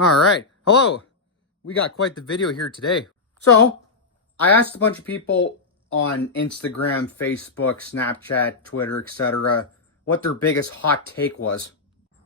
All right. Hello. We got quite the video here today. So, I asked a bunch of people on Instagram, Facebook, Snapchat, Twitter, etc., what their biggest hot take was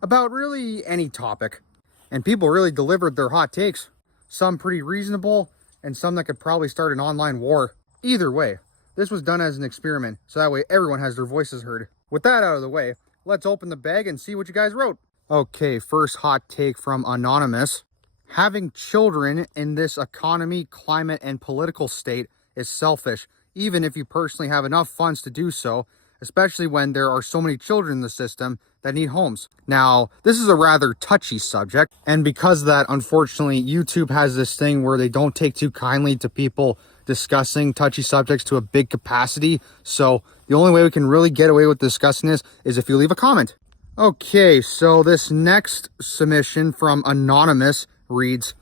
about really any topic. And people really delivered their hot takes. Some pretty reasonable, and some that could probably start an online war. Either way, this was done as an experiment, so that way everyone has their voices heard. With that out of the way, let's open the bag and see what you guys wrote. Okay, first hot take from Anonymous. Having children in this economy, climate, and political state is selfish, even if you personally have enough funds to do so, especially when there are so many children in the system that need homes. Now, this is a rather touchy subject, and because of that, unfortunately, YouTube has this thing where they don't take too kindly to people discussing touchy subjects to a big capacity, so the only way we can really get away with discussing this is if you leave a comment. Okay, so this next submission from Anonymous reads,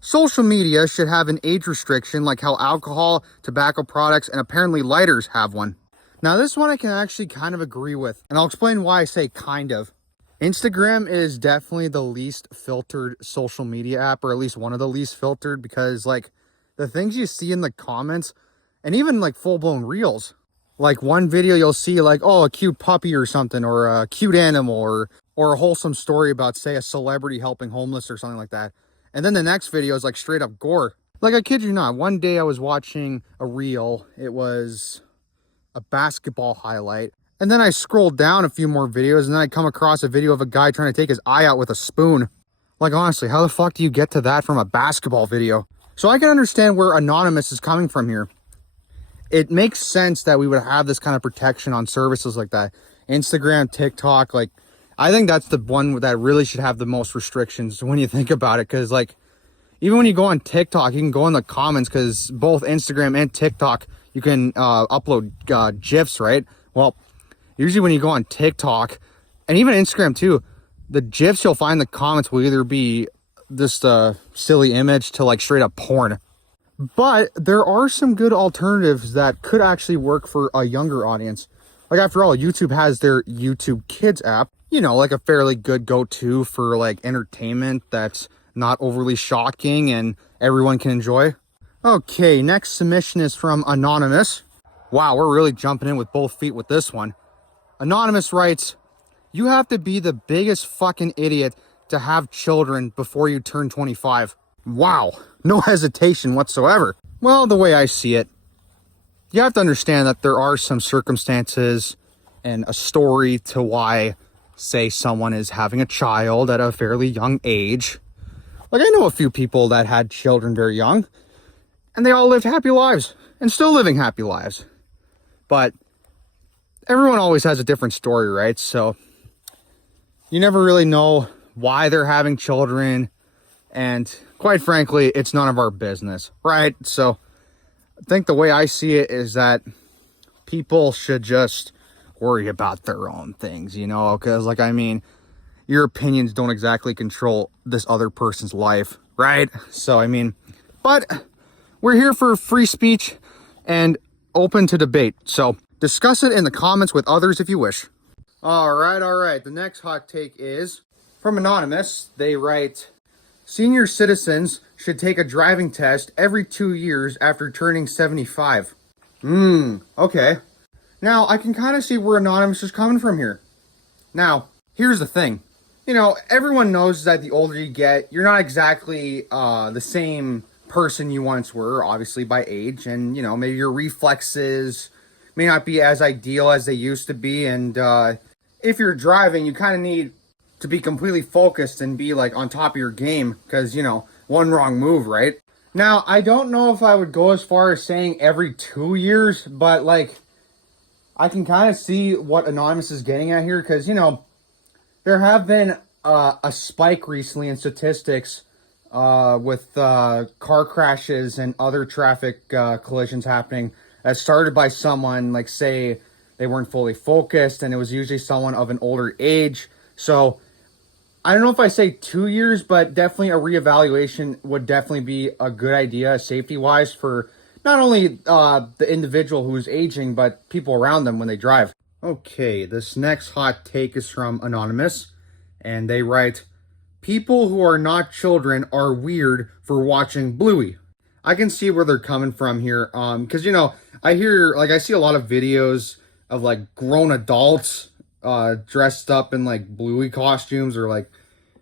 social media should have an age restriction like how alcohol, tobacco products, and apparently lighters have one. Now this one I can actually kind of agree with, and I'll explain why I say kind of. Instagram is definitely the least filtered social media app, or at least one of the least filtered, because like the things you see in the comments and even like full-blown reels, like one video you'll see like, oh, a cute puppy or something, or a cute animal, or a wholesome story about, say, a celebrity helping homeless or something like that. And then the next video is like straight up gore. Like, I kid you not, one day I was watching a reel. It was a basketball highlight. And then I scrolled down a few more videos, and then I come across a video of a guy trying to take his eye out with a spoon. Like, honestly, how the fuck do you get to that from a basketball video? So I can understand where Anonymous is coming from here. It makes sense that we would have this kind of protection on services like that. Instagram, TikTok, like, I think that's the one that really should have the most restrictions when you think about it. Because, like, even when you go on TikTok, you can go in the comments, because both Instagram and TikTok, you can upload GIFs, right? Well, usually when you go on TikTok, and even Instagram too, the GIFs you'll find in the comments will either be just a silly image to like straight up porn. But there are some good alternatives that could actually work for a younger audience. Like, after all, YouTube has their YouTube Kids app, you know, like a fairly good go-to for like entertainment that's not overly shocking and everyone can enjoy. Okay, next submission is from Anonymous. Wow, we're really jumping in with both feet with this one. Anonymous writes, you have to be the biggest fucking idiot to have children before you turn 25. Wow, no hesitation whatsoever. Well, the way I see it, you have to understand that there are some circumstances and a story to why, say, someone is having a child at a fairly young age. Like, I know a few people that had children very young, and they all lived happy lives, and still living happy lives. But everyone always has a different story, right? So you never really know why they're having children, and quite frankly, it's none of our business, right? So I think the way I see it is that people should just worry about their own things, you know? Because, like, I mean, your opinions don't exactly control this other person's life, right? So, I mean, but we're here for free speech and open to debate. So discuss it in the comments with others if you wish. All right. The next hot take is from Anonymous. They write, senior citizens should take a driving test every 2 years after turning 75. Okay. Now, I can kind of see where Anonymous is coming from here. Now, here's the thing. You know, everyone knows that the older you get, you're not exactly the same person you once were, obviously, by age. And, you know, maybe your reflexes may not be as ideal as they used to be. And if you're driving, you kind of need to be completely focused and be like on top of your game, because, you know, one wrong move, right? Now, I don't know if I would go as far as saying every 2 years, but like, I can kind of see what Anonymous is getting at here, because, you know, there have been a spike recently in statistics with car crashes and other traffic collisions happening that started by someone, like, say, they weren't fully focused, and it was usually someone of an older age. So I don't know if I say 2 years, but definitely a reevaluation would definitely be a good idea, safety-wise, for not only the individual who's aging, but people around them when they drive. Okay, this next hot take is from Anonymous, and they write, people who are not children are weird for watching Bluey. I can see where they're coming from here. Because I see a lot of videos of like grown adults dressed up in like Bluey costumes, or like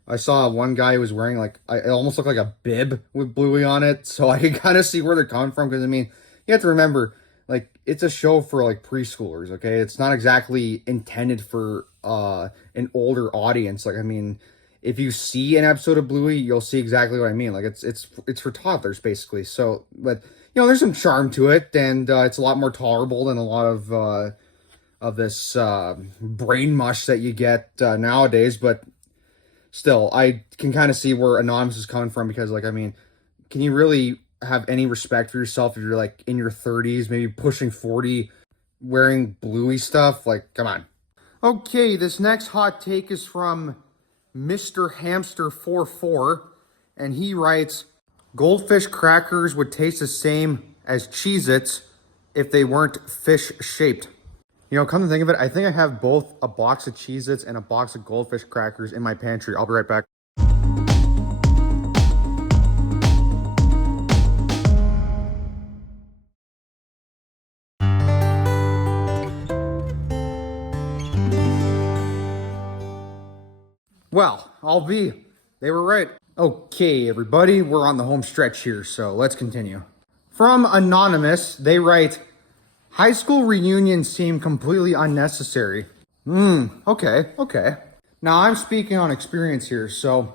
I saw one guy who was wearing like it almost looked like a bib with Bluey on it. So I can kind of see where they're coming from, because I mean, you have to remember, like, it's a show for like preschoolers, okay? It's not exactly intended for an older audience. Like, I mean, if you see an episode of Bluey, you'll see exactly what I mean. Like, it's for toddlers basically. So, but there's some charm to it, and it's a lot more tolerable than a lot of this brain mush that you get nowadays. But still, I can kind of see where Anonymous is coming from, because, like, I mean, can you really have any respect for yourself if you're like in your 30s, maybe pushing 40, wearing Bluey stuff? Like, come on. Okay, this next hot take is from Mr. Hamster 44, and he writes, goldfish crackers would taste the same as Cheez-Its if they weren't fish shaped. Come to think of it, I think I have both a box of Cheez-Its and a box of goldfish crackers in my pantry. I'll be right back. Well, they were right. Okay, everybody, we're on the home stretch here, so let's continue. From Anonymous, they write, high school reunions seem completely unnecessary. Okay. Now, I'm speaking on experience here, so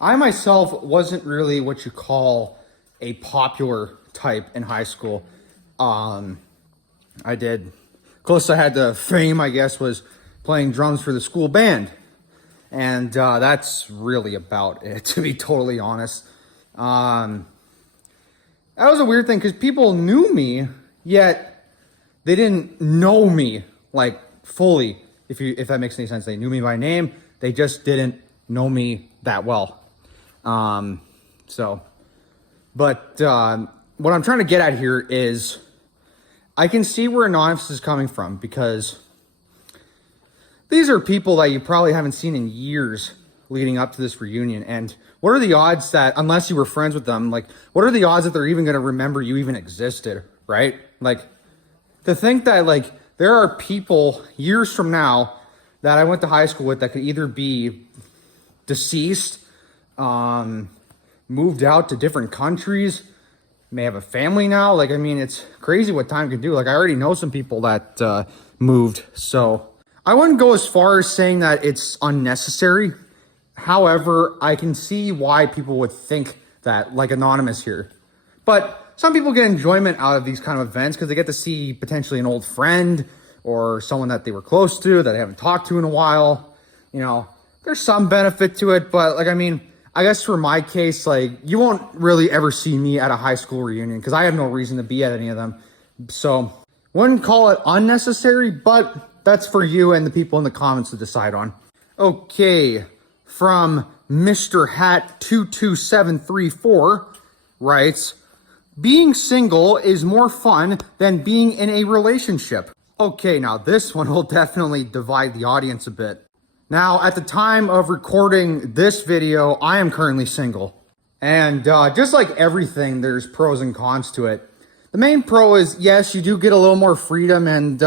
I myself wasn't really what you call a popular type in high school. Closest I had to fame, I guess, was playing drums for the school band. And that's really about it, to be totally honest. That was a weird thing, because people knew me, yet they didn't know me, like, fully, if that makes any sense. They knew me by name, they just didn't know me that well. What I'm trying to get at here is, I can see where Anonymous is coming from, because these are people that you probably haven't seen in years leading up to this reunion. And what are the odds that, unless you were friends with them, like, what are the odds that they're even going to remember you even existed, right? Like, to think that, like, there are people years from now that I went to high school with that could either be deceased, moved out to different countries, may have a family now. Like, I mean, it's crazy what time can do. Like, I already know some people that moved, so I wouldn't go as far as saying that it's unnecessary. However, I can see why people would think that, like Anonymous here. But some people get enjoyment out of these kind of events because they get to see potentially an old friend or someone that they were close to that they haven't talked to in a while. There's some benefit to it, but, like, I mean, I guess for my case, like, you won't really ever see me at a high school reunion because I have no reason to be at any of them. So, wouldn't call it unnecessary, but that's for you and the people in the comments to decide on. Okay, from Mr. Hat 22734 writes, being single is more fun than being in a relationship. Okay, now this one will definitely divide the audience a bit. Now, at the time of recording this video, I am currently single. And just like everything, there's pros and cons to it. The main pro is, yes, you do get a little more freedom, and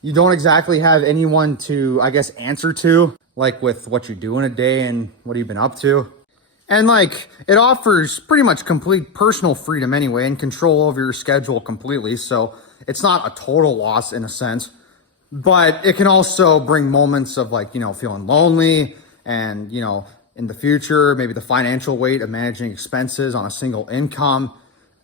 you don't exactly have anyone to, I guess, answer to, like with what you do in a day and what you've been up to. And, like, it offers pretty much complete personal freedom anyway, and control over your schedule completely. So it's not a total loss in a sense. But it can also bring moments of, like, feeling lonely, and, in the future, maybe the financial weight of managing expenses on a single income,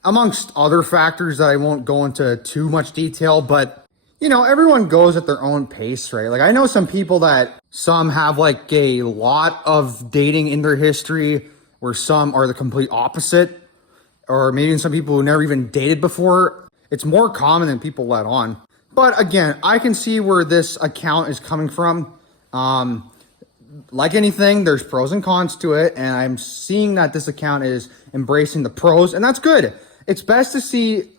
amongst other factors that I won't go into too much detail. But, everyone goes at their own pace, right? Like, I know some people that some have, like, a lot of dating in their history, where some are the complete opposite, or maybe some people who never even dated before. It's more common than people let on. But again, I can see where this account is coming from. Like anything, there's pros and cons to it, and I'm seeing that this account is embracing the pros, and that's good. It's best to see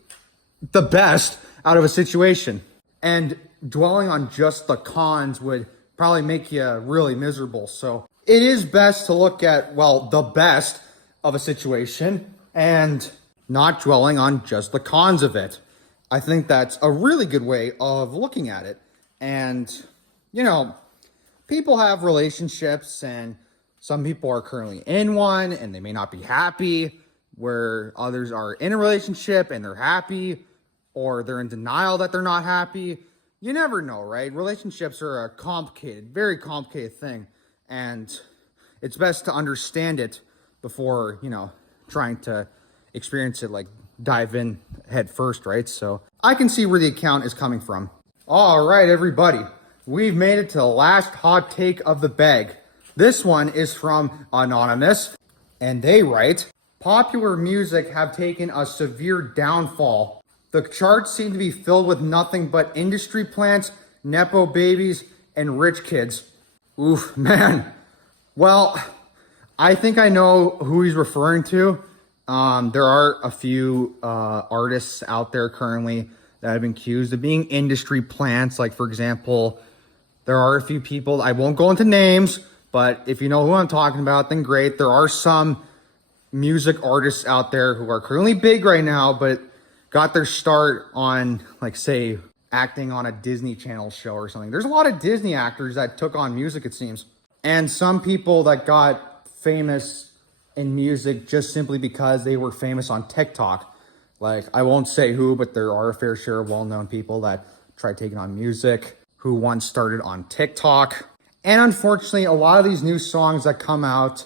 the best out of a situation, and dwelling on just the cons would probably make you really miserable. So it is best to look at, well, the best of a situation and not dwelling on just the cons of it. I think that's a really good way of looking at it. And, you know, people have relationships, and some people are currently in one and they may not be happy, where others are in a relationship and they're happy, or they're in denial that they're not happy. You never know, right? Relationships are a complicated, very complicated thing. And it's best to understand it before, you know, trying to experience it, like dive in head first, right? So I can see where the account is coming from. All right, everybody. We've made it to the last hot take of the bag. This one is from Anonymous, and they write, popular music have taken a severe downfall. The charts seem to be filled with nothing but industry plants, nepo babies, and rich kids. Oof, man. Well, I think I know who he's referring to. There are a few artists out there currently that have been accused of being industry plants. Like, for example, there are a few people, I won't go into names, but if you know who I'm talking about, then great. There are some music artists out there who are currently big right now, but got their start on, like, say, acting on a Disney Channel show or something. There's a lot of Disney actors that took on music, it seems. And some people that got famous in music just simply because they were famous on TikTok. Like, I won't say who, but there are a fair share of well-known people that tried taking on music who once started on TikTok. And unfortunately, a lot of these new songs that come out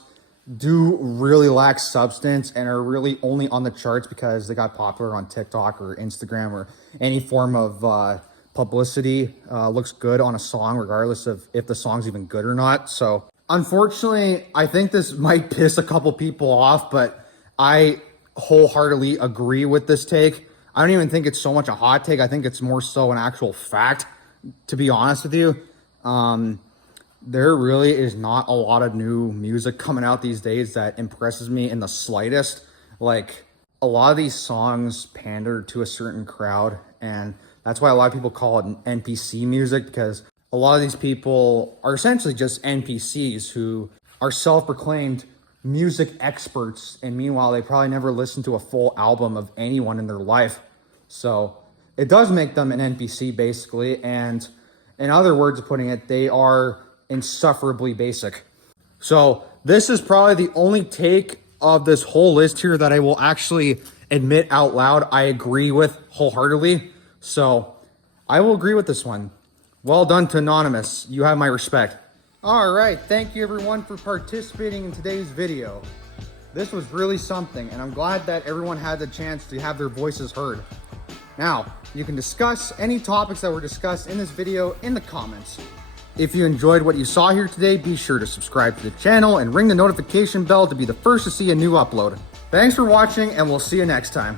do really lack substance and are really only on the charts because they got popular on TikTok or Instagram, or any form of publicity looks good on a song, regardless of if the song's even good or not. So unfortunately, I think this might piss a couple people off, but I wholeheartedly agree with this take. I don't even think it's so much a hot take. I think it's more so an actual fact, to be honest with you. There really is not a lot of new music coming out these days that impresses me in the slightest. Like, a lot of these songs pander to a certain crowd, and that's why a lot of people call it NPC music, because a lot of these people are essentially just NPCs who are self-proclaimed music experts, and meanwhile they probably never listened to a full album of anyone in their life. So it does make them an NPC, basically, and in other words of putting it, they are insufferably basic. So this is probably the only take of this whole list here that I will actually admit out loud I agree with wholeheartedly. So I will agree with this one. Well done to Anonymous. You have my respect. All right. Thank you, everyone, for participating in today's video. This was really something, and I'm glad that everyone had the chance to have their voices heard. Now, you can discuss any topics that were discussed in this video in the comments. If you enjoyed what you saw here today, be sure to subscribe to the channel and ring the notification bell to be the first to see a new upload. Thanks for watching, and we'll see you next time.